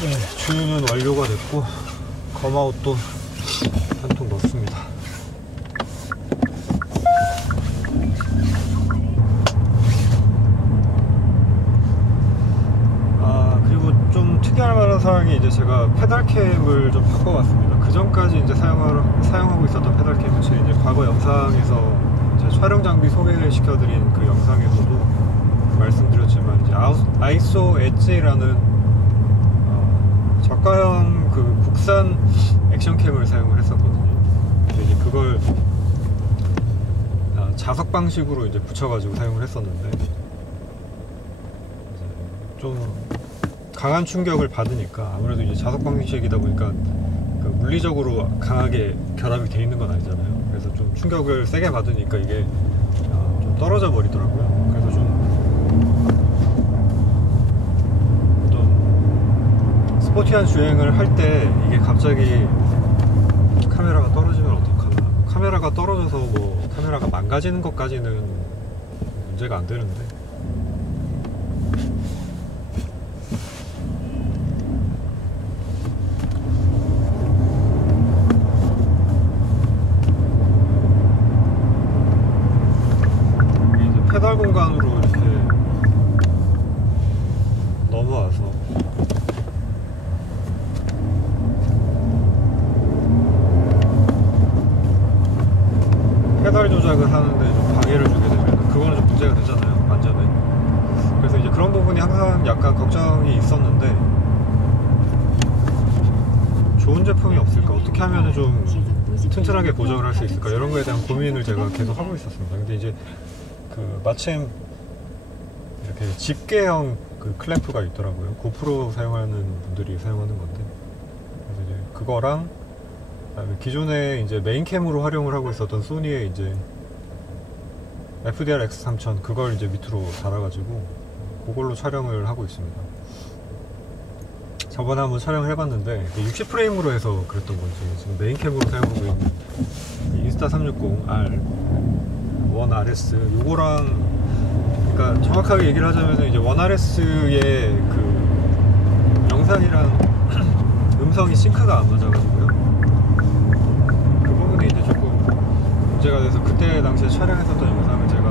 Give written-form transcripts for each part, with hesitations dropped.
네, 주유는 완료가 됐고 검아웃도 한 통 넣습니다. 그리고 좀 특이할 만한 사항이 이제 제가 페달캠을 좀 바꿔봤습니다. 그 전까지 이제 사용하고 있었던 페달캠은 제 이제 과거 영상에서 제 촬영 장비 소개시켜드린 그 영상에서도 말씀드렸지만 이제 아이소 엣지라는 저가형 그 국산 액션캠을 사용을 했었거든요. 이제 그걸 자석 방식으로 이제 붙여가지고 사용을 했었는데 좀 강한 충격을 받으니까, 아무래도 이제 자석 방식이다 보니까 그 물리적으로 강하게 결합이 돼 있는 건 아니잖아요. 그래서 좀 충격을 세게 받으니까 이게 좀 떨어져 버리더라고요. 그래서 좀 스포티한 주행을 할 때 이게 갑자기 카메라가 떨어지면 어떡하나. 카메라가 떨어져서 뭐 카메라가 망가지는 것까지는 문제가 안 되는데, 이제 페달 공간으로 이렇게 넘어와서 페달 조작을 하는데 좀 방해를 주게 되면 그거는 좀 문제가 되잖아요, 안전에. 그래서 이제 그런 부분이 항상 약간 걱정이 있었는데, 좋은 제품이 없을까, 어떻게 하면 좀 튼튼하게 고정을 할 수 있을까, 이런 거에 대한 고민을 제가 계속 하고 있었습니다. 근데 이제 그 마침 이렇게 집게형 그 클램프가 있더라고요. 고프로 사용하는 분들이 사용하는 건데, 그래서 이제 그거랑 기존에 이제 메인캠으로 활용을 하고 있었던 소니의 이제 FDR X3000, 그걸 이제 밑으로 달아가지고 그걸로 촬영을 하고 있습니다. 저번에 한번 촬영을 해봤는데 60프레임으로 해서 그랬던 건지 지금 메인캠으로 사용하고 있는 인스타 360R 1RS 요거랑, 그러니까 정확하게 얘기를 하자면 이제 1RS의 그 영상이랑 음성이 싱크가 안 맞아가지고요. 이제 조금 문제가 돼서 그때 당시에 촬영했었던 영상을 제가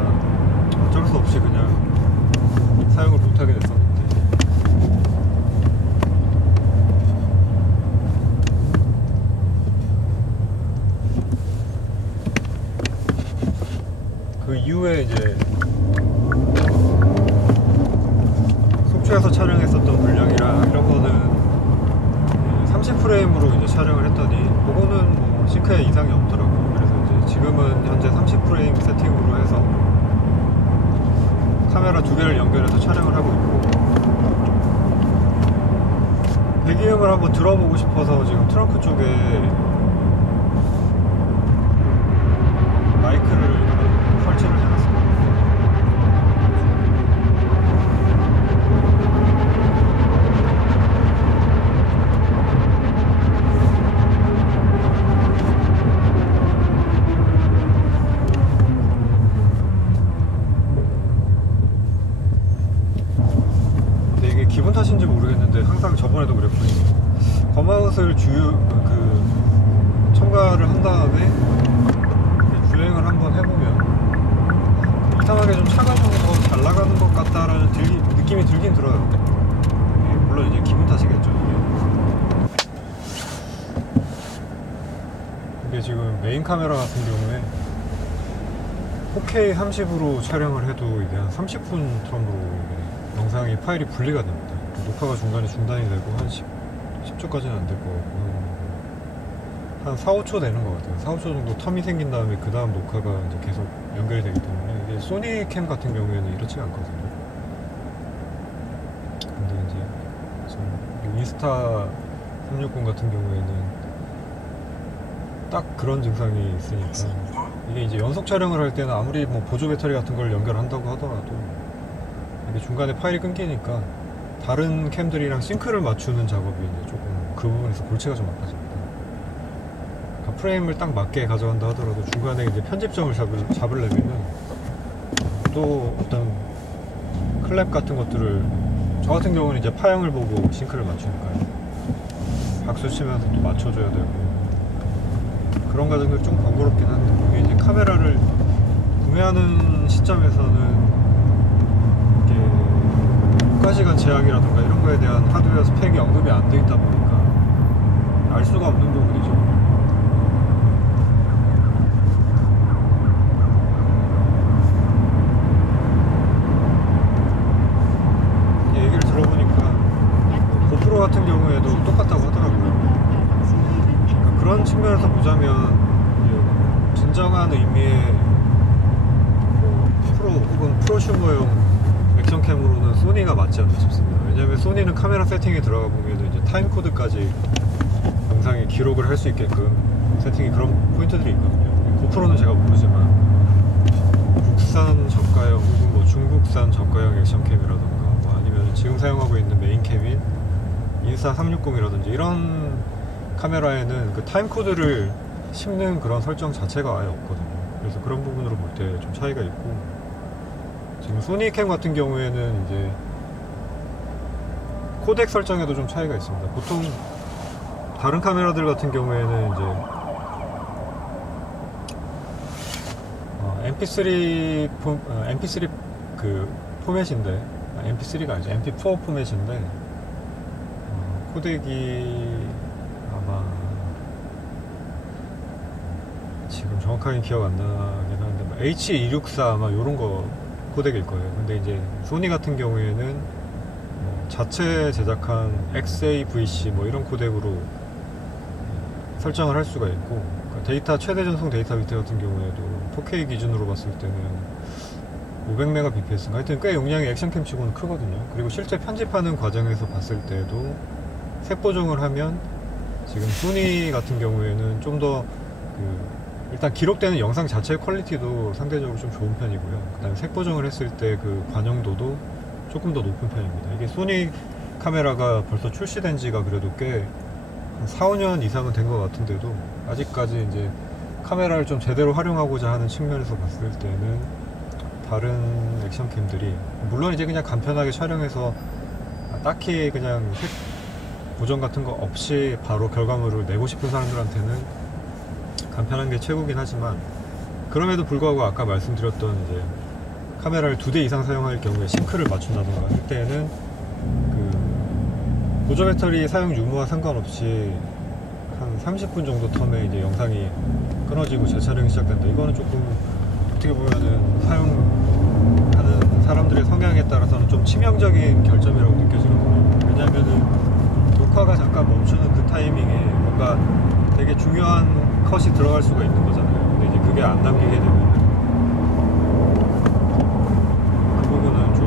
어쩔 수 없이 그냥 사용을 못하게 됐었는데, 그 이후에 이제 속초에서 촬영했었던 분량이랑 이런 거는 30프레임으로 이제 촬영을 했더니 그거는 뭐 싱크에 이상이 없더라고요. 그래서 이제 지금은 현재 30프레임 세팅으로 해서 카메라 두 개를 연결해서 촬영을 하고 있고, 배기음을 한번 들어보고 싶어서 지금 트렁크 쪽에 마이크를 설치를 해놨습니다. 기분 탓인지 모르겠는데 항상 저번에도 그랬거든요. 검아웃을 첨가를 한 다음에 주행을 한번 해보면 이상하게 좀 차가 좀 더 잘 나가는 것 같다라는 느낌이 들긴 들어요. 물론 이제 기분 탓이겠죠. 이게 지금 메인 카메라 같은 경우에 4K 30으로 촬영을 해도 이게 한 30분 텀으로 영상이 파일이 분리가 됩니다. 녹화가 중간에 중단이 되고 한 10초까지는 안 될 거고 한 4, 5초 되는 것 같아요. 4, 5초 정도 텀이 생긴 다음에 그 다음 녹화가 이제 계속 연결이 되기 때문에, 이게 소니 캠 같은 경우에는 이렇지가 않거든요. 근데 이제 인스타 360 같은 경우에는 딱 그런 증상이 있으니까, 이게 이제 연속 촬영을 할 때는 아무리 뭐 보조 배터리 같은 걸 연결한다고 하더라도 이게 중간에 파일이 끊기니까 다른 캠들이랑 싱크를 맞추는 작업이 이제 조금 그 부분에서 골치가 좀 아파집니다. 프레임을 딱 맞게 가져간다 하더라도 중간에 이제 편집점을 잡으려면은 또 어떤 클랩 같은 것들을, 저 같은 경우는 이제 파형을 보고 싱크를 맞추니까요. 박수 치면서 또 맞춰줘야 되고, 그런 과정들이 좀 번거롭긴 한데, 이게 이제 카메라를 구매하는 시점에서는 이게 국가시간 제약이라든가 이런 거에 대한 하드웨어 스펙이 언급이 안 돼 있다 보니까 알 수가 없는 부분이죠. 얘기를 들어보니까 고프로 같은 경우에도 똑같다고 하더라고요. 그러니까 그런 측면에서 보자면 진정한 의미의 프로 혹은 프로슈머용 액션캠으로는 소니가 맞지 않나 싶습니다. 왜냐면 소니는 카메라 세팅에 들어가 보면 이제 타임코드까지 영상에 기록을 할 수 있게끔 세팅이 그런 포인트들이 있거든요. 고프로는 제가 모르지만 국산 저가형 혹은 뭐 중국산 저가형 액션캠이라던가 뭐 아니면 지금 사용하고 있는 메인캠인 인스타360이라든지 이런 카메라에는 그 타임코드를 심는 그런 설정 자체가 아예 없거든요. 그래서 그런 부분으로 볼 때 좀 차이가 있고, 지금 소니캠 같은 경우에는 이제 코덱 설정에도 좀 차이가 있습니다. 보통 다른 카메라들 같은 경우에는 이제 MP3 그 포맷인데, MP3가 아니죠, MP4 포맷인데 코덱이 아마 지금 정확하게 기억 안 나긴 하는데 뭐 H264 아마 요런 거 코덱일 거예요. 근데 이제 소니 같은 경우에는 뭐 자체 제작한 XAVC 뭐 이런 코덱으로 설정을 할 수가 있고, 그러니까 데이터 최대 전송 데이터 비트 같은 경우에도 4K 기준으로 봤을 때는 500mbps인가 하여튼 꽤 용량이 액션캠 치고는 크거든요. 그리고 실제 편집하는 과정에서 봤을 때도 색 보정을 하면 지금 소니 같은 경우에는 좀 더 일단 기록되는 영상 자체의 퀄리티도 상대적으로 좀 좋은 편이고요. 그 다음에 색 보정을 했을 때 그 관영도도 조금 더 높은 편입니다. 이게 소니 카메라가 벌써 출시된 지가 그래도 꽤 한 4, 5년 이상은 된 것 같은데도 아직까지 이제 카메라를 좀 제대로 활용하고자 하는 측면에서 봤을 때는 다른 액션캠들이, 물론 이제 그냥 간편하게 촬영해서 딱히 그냥 색 보정 같은 거 없이 바로 결과물을 내고 싶은 사람들한테는 간편한 게 최고긴 하지만, 그럼에도 불구하고 아까 말씀드렸던 이제 카메라를 2대 이상 사용할 경우에 싱크를 맞춘다던가 할 때는 그 보조 배터리 사용 유무와 상관없이 한 30분 정도 텀에 이제 영상이 끊어지고 재촬영이 시작된다. 이거는 조금 어떻게 보면은 사용하는 사람들의 성향에 따라서는 좀 치명적인 결점이라고 느껴지거든요. 왜냐하면은 녹화가 잠깐 멈추는 그 타이밍에 뭔가 되게 중요한 컷이 들어갈 수가 있는 거잖아요. 근데 이제 그게 안 남기게 되면 그 부분은 좀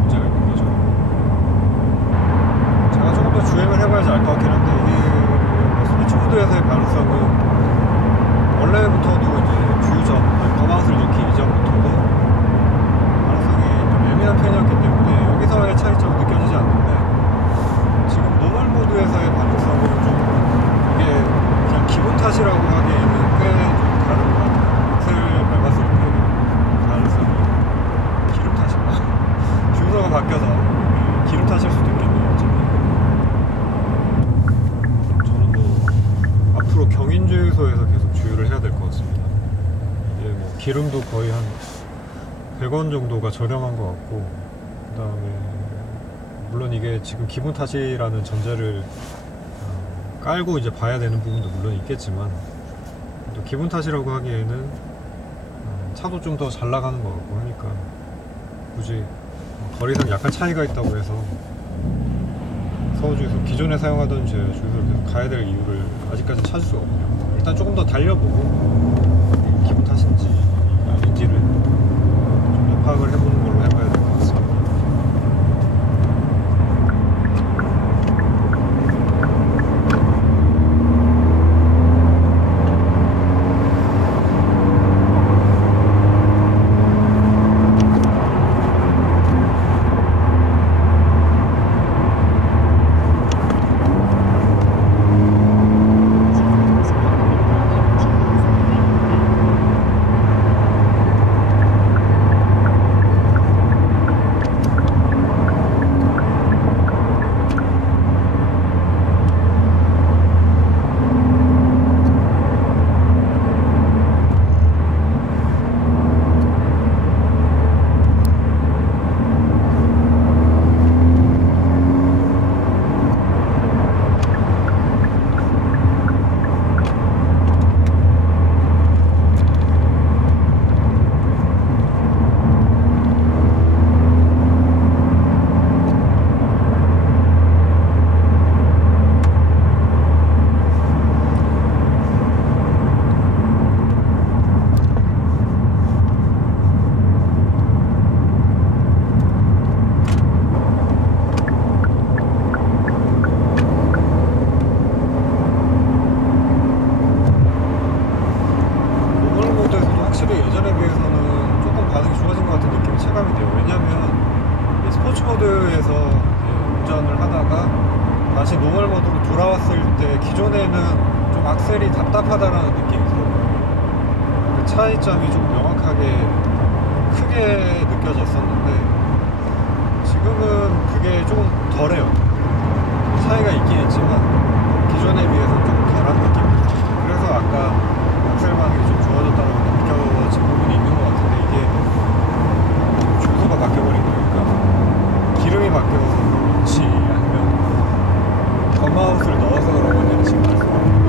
문제가 있는 거죠. 제가 조금 더 주행을 해봐야지 알 것 같긴 한데, 이게 스위치 모드에서의 가능성은 원래부터도 이제 주유전, 거마웃을 넣기 이전부터도 가능성이 좀 예민한 편이었기 때문에 여기서의 차이점은 느껴지지 않는데, 지금 노멀 모드에서의 가능성은 좀 이게 그냥 기분 탓이라고 하기에는 꽤 좀 다른 것 같아요. 엑셀 밟았을 때 가능성이 기름 탓인가? 주유소가 바뀌어서 기름 탓일 수도 있겠네요. 어차피 저는 뭐 앞으로 경인 주유소에서 계속 주유를 해야 될 것 같습니다. 이게 뭐 기름도 거의 한 100원 정도가 저렴한 것 같고, 그 다음에 물론 이게 지금 기분 탓이라는 전제를 깔고 이제 봐야 되는 부분도 물론 있겠지만, 또 기분 탓이라고 하기에는 차도 좀 더 잘 나가는 것 같고 하니까 굳이 거리상 약간 차이가 있다고 해서 서울주유소 기존에 사용하던 제 주유소를 계속 가야 될 이유를 아직까지 찾을 수가 없네요. 일단 조금 더 달려보고 기분 탓인지 아닌지를 좀 더 파악을 해보는 걸로 해봐야 될 것 같습니다. 스포츠 모드에서 운전을 하다가 다시 노멀 모드로 돌아왔을 때 기존에는 좀 악셀이 답답하다라는 느낌이 들어요. 그 차이점이 좀 명확하게 크게 느껴졌었는데 지금은 그게 조금 덜해요. 차이가 있긴 했지만 기존에 비해서 좀 덜한 느낌이 들어요. 그래서 아까 악셀 반응이 좀 좋아졌다고 느껴진 부분이 있는 것 같은데 이게 조수가 바뀌어버린 거니까 기름이 바뀌어서 그렇지 아니면 펌아웃을 넣어서 그런 건지는 지금 알 수가 없어요.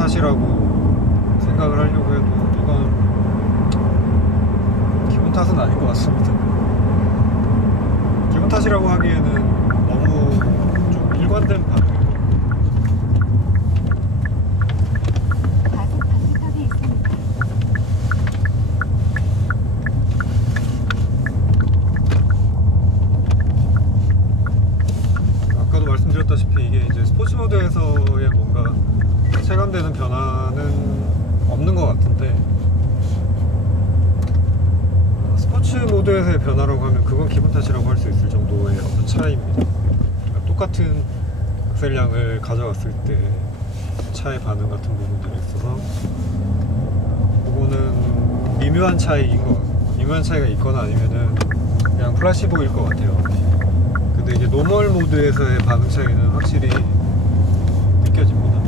탓이라고 생각을 하려고 해도 이건 기분 탓은 아닌 것 같습니다. 기분 탓이라고 하기에는 너무 좀 일관된 반응이에요. 아까도 말씀드렸다시피 이게 이제 스포츠 모드에서의 뭔가 체감되는 변화는 없는 것 같은데, 스포츠 모드에서의 변화라고 하면 그건 기분 탓이라고 할 수 있을 정도의 어떤 차이입니다. 그러니까 똑같은 악셀량을 가져갔을 때 차의 반응 같은 부분들이 있어서 그거는 미묘한 차이인 것 같아요. 미묘한 차이가 있거나 아니면은 그냥 플라시보일 것 같아요. 근데 이제 노멀 모드에서의 반응 차이는 확실히 느껴집니다.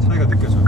차이가 느껴져요.